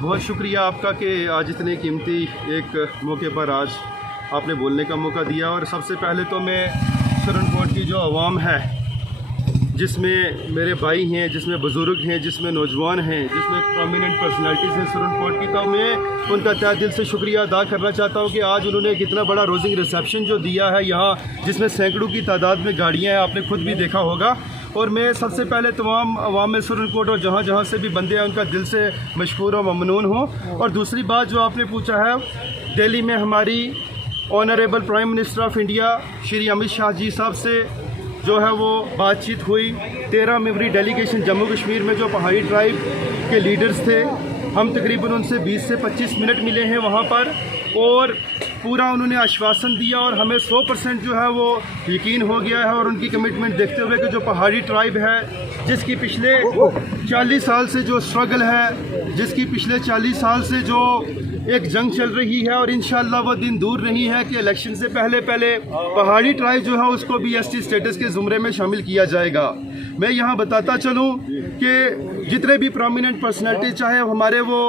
बहुत शुक्रिया आपका कि आज इतने कीमती एक मौके पर आज आपने बोलने का मौका दिया। और सबसे पहले तो मैं सुरनकोट की जो आवाम है, जिसमें मेरे भाई हैं, जिसमें बुज़ुर्ग हैं, जिसमें नौजवान हैं, जिसमें प्रोमिनेंट पर्सनालिटीज़ हैं सुरनकोट की, तो मैं उनका तहे दिल से शुक्रिया अदा करना चाहता हूँ कि आज उन्होंने कितना बड़ा रोजिंग रिसेप्शन जो दिया है यहाँ, जिसमें सैकड़ों की तादाद में गाड़ियाँ हैं, आपने खुद भी देखा होगा। और मैं सबसे पहले तमाम अवाम में सुरनकोट और जहाँ जहाँ से भी बंदे हैं उनका दिल से मशकूर और ममनून हूँ। और दूसरी बात जो आपने पूछा है, दिल्ली में हमारी honourable prime minister of India Shri Amit Shah ji साहब से जो है वो बातचीत हुई। 13 मेंबरी डेलीगेशन जम्मू कश्मीर में जो पहाड़ी ट्राइब के लीडर्स थे, हम तकरीबन उनसे 20 से 25 मिनट मिले हैं वहाँ पर, और पूरा उन्होंने आश्वासन दिया और हमें 100% जो है वो यकीन हो गया है। और उनकी कमिटमेंट देखते हुए कि जो पहाड़ी ट्राइब है, जिसकी पिछले 40 साल से जो स्ट्रगल है, जिसकी पिछले 40 साल से जो एक जंग चल रही है, और इंशाअल्लाह वो दिन दूर नहीं है कि इलेक्शन से पहले पहाड़ी ट्राइब जो है उसको भी एसटी स्टेटस के ज़ुमरे में शामिल किया जाएगा। मैं यहाँ बताता चलूँ कि जितने भी प्रोमिनेंट पर्सनैलिटी, चाहे हमारे वो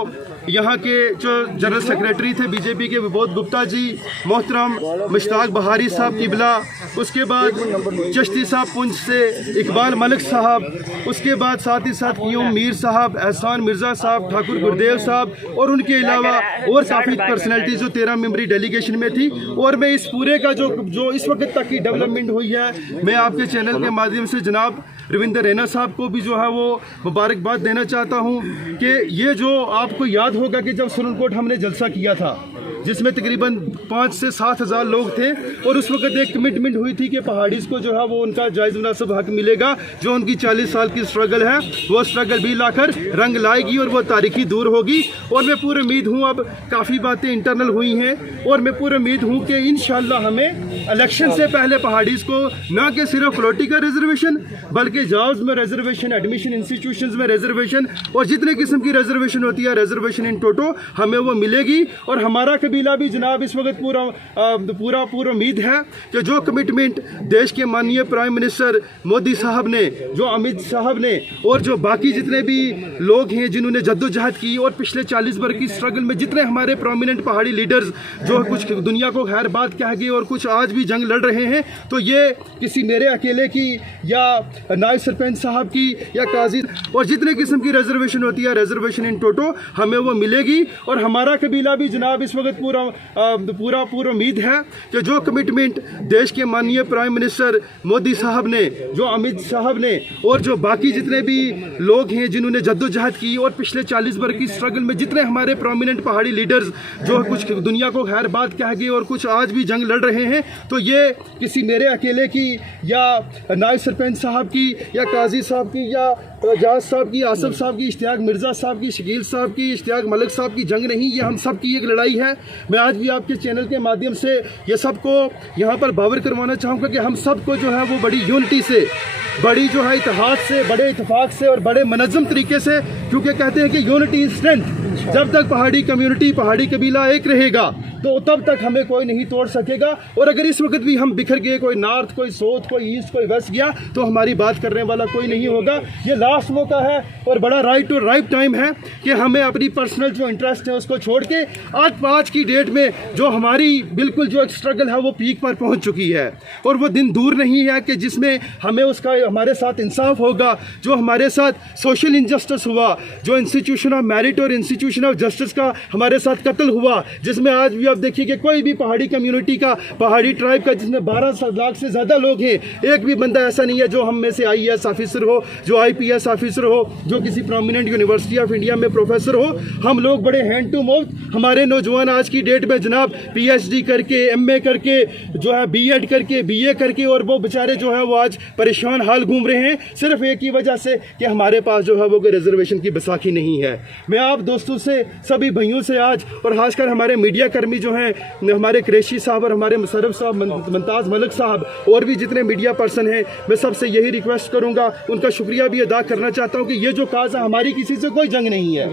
यहाँ के जो जनरल सेक्रेटरी थे बीजेपी के विबोध गुप्ता जी, मोहतरम मुश्ताक बहारी साहब किबला, उसके बाद चिश्ती साहब पुंछ से इकबाल मलिक साहब, उसके बाद साथ ही साथ क़यूम मीर साहब, एहसान मिर्ज़ा साहब, ठाकुर गुरदेव साहब, और उनके अलावा और काफ़ी पर्सनैलिटी जो 13 मेंबरी डेलीगेशन में थी। और मैं इस पूरे का जो इस वक्त तक की डेवलपमेंट हुई है, मैं आपके चैनल के माध्यम से जनाब रविंदर रैना साहब को भी जो है वो मुबारकबाद देना चाहता हूँ कि ये जो आपको याद होगा कि जब सुरनकोट हमने जलसा किया था, जिसमें तकरीबन 5 से 7 हज़ार लोग थे, और उस वक्त एक कमिटमेंट हुई थी कि पहाड़ीज़ को जो है वो उनका जायज़ मुनासिब हक मिलेगा। जो उनकी 40 साल की स्ट्रगल है, वो स्ट्रगल भी लाकर रंग लाएगी और वो तारीखी दूर होगी। और मैं पूरी उम्मीद हूँ, अब काफ़ी बातें इंटरनल हुई हैं, और मैं पूरी उम्मीद हूँ कि इंशाअल्लाह हमें इलेक्शन से पहले पहाड़ीज़ को ना कि सिर्फ पॉलिटिकल रिजर्वेशन, बल्कि जॉब्स में रिजर्वेशन, एडमिशन इंस्टीट्यूशंस में रिजर्वेशन, और जितने किस्म की रिजर्वेशन होती है रिजर्वेशन इन टोटो हमें वो मिलेगी। और हमारा कबीला भी जनाब इस वक्त पूरा उम्मीद है कि जो कमिटमेंट देश के माननीय प्राइम मिनिस्टर मोदी साहब ने, जो अमित साहब ने, और जो बाकी जितने भी लोग हैं जिन्होंने जद्दोजहद की, और पिछले 40 वर्ष की स्ट्रगल में जितने हमारे प्रोमिनेंट पहाड़ी लीडर्स जो कुछ दुनिया को खैर बात कह गए और कुछ आज भी जंग लड़ रहे हैं, तो ये किसी मेरे अकेले की या नायब सरपंच साहब की या काजी, और जितने किस्म की रिजर्वेशन होती है रिजर्वेशन इन टोटो हमें वो मिलेगी। और हमारा कबीला भी जनाब इस वक्त पूरा उम्मीद है कि जो कमिटमेंट देश के माननीय प्राइम मिनिस्टर मोदी साहब ने, जो अमित साहब ने, और जो बाकी जितने भी लोग हैं जिन्होंने जद्दोजहद की, और पिछले 40 वर्ष की स्ट्रगल में जितने हमारे प्रोमिनेंट पहाड़ी लीडर्स जो कुछ दुनिया को खैर बात कह गए और कुछ आज भी जंग लड़ रहे हैं, तो ये किसी मेरे अकेले की या नायब सरपंच साहब की या काजी साहब की या जाज साहब की, आसफ साहब की, इश्तियाक मिर्ज़ा साहब की, शकील साहब की, इश्तियाक मलिक साहब की जंग नहीं, ये हम सब की एक लड़ाई है। मैं आज भी आपके चैनल के माध्यम से ये सबको यहाँ पर बावर करवाना चाहूँगा कि हम सबको जो है वो बड़ी यूनिटी से, बड़ी जो है इत्तेहाद से, बड़े इत्तेफाक से और बड़े मनज़्ज़म तरीके से, क्योंकि कहते हैं कि यूनिटी इज स्ट्रेंथ। जब तक पहाड़ी कम्युनिटी, पहाड़ी कबीला एक रहेगा तो तब तक हमें कोई नहीं तोड़ सकेगा। और अगर इस वक्त भी हम बिखर गए, कोई नॉर्थ, कोई साउथ, कोई ईस्ट, कोई वेस्ट गया, तो हमारी बात करने वाला कोई नहीं होगा। ये लास्ट मौका है और बड़ा राइट और राइट टाइम है कि हमें अपनी पर्सनल जो इंटरेस्ट है उसको छोड़ के आज की डेट में जो हमारी बिल्कुल जो एक स्ट्रगल है वो पीक पर पहुंच चुकी है, और वो दिन दूर नहीं है कि जिसमें हमें उसका हमारे साथ इंसाफ होगा। जो हमारे साथ सोशल इनजस्टिस हुआ, जो इंस्टीट्यूशन ऑफ मेरिट और इंस्टीट्यूशन ऑफ जस्टिस का हमारे साथ कत्ल हुआ, जिसमें आज भी आप देखिए कि कोई भी पहाड़ी कम्युनिटी का, पहाड़ी ट्राइब का, जिसमें 12 लाख से ज़्यादा लोग हैं, एक भी बंदा ऐसा नहीं है जो हम में से IAS ऑफिसर हो, जो IPS ऑफिसर हो, जो किसी प्रोमिनेंट यूनिवर्सिटी ऑफ इंडिया में प्रोफेसर हो। हम लोग बड़े हैंड टू माउथ हमारे नौजवान आज की डेट में जनाब PhD करके, MA करके, जो है B.Ed करके, BA करके, और वो बेचारे जो है वो आज परेशान हाल घूम रहे हैं, सिर्फ एक ही वजह से कि हमारे पास जो है वो कोई रिजर्वेशन की बैसाखी नहीं है। मैं आप दोस्तों से, सभी भाइयों से आज, और खासकर हमारे मीडिया कर्मी जो हैं, हमारे कुरैशी साहब और हमारे मुशर्रफ साहब, मुमताज़ मलिक साहब, और भी जितने मीडिया पर्सन हैं, मैं सबसे यही रिक्वेस्ट करूंगा, उनका शुक्रिया भी अदा करना चाहता हूं कि ये जो काज है, हमारी किसी से कोई जंग नहीं है।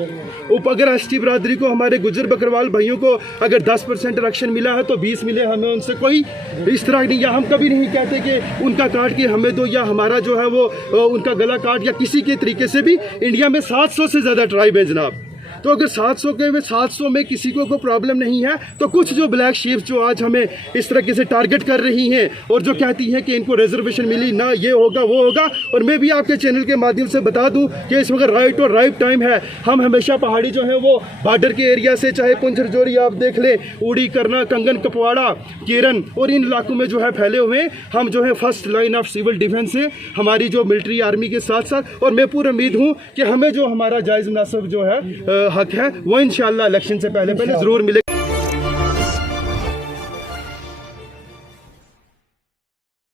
अगर एसटी बरादरी को, हमारे गुज्जर बकरवाल भाइयों को अगर 10% आरक्षण मिला है तो 20 मिले, हमें उनसे कोई इस तरह नहीं, या हम कभी नहीं कहते कि उनका काट के हमें दो, या हमारा जो है वो उनका गला काट, या किसी के तरीके से भी। इंडिया में 700 से ज़्यादा ट्राइब है जनाब, तो अगर 700 में किसी को कोई प्रॉब्लम नहीं है, तो कुछ जो ब्लैक शीप्स जो आज हमें इस तरीके से टारगेट कर रही हैं और जो कहती हैं कि इनको रिजर्वेशन मिली ना, ये होगा वो होगा। और मैं भी आपके चैनल के माध्यम से बता दूं कि इस वक्त राइट और राइट टाइम है। हम हमेशा पहाड़ी जो है वो बॉर्डर के एरिया से, चाहे पुंछ रजौरी आप देख लें, उड़ी, करना, कंगन, कपवाड़ा, केरन और इन इलाकों में जो है फैले हुए हैं। हम जो है first line of civil defence है हमारी जो मिलिट्री आर्मी के साथ साथ, और मैं पूरी उम्मीद हूँ कि हमें जो हमारा जायज़ मुनासिब जो है हक है वो इंशाअल्लाह इलेक्शन से पहले जरूर मिलेगा।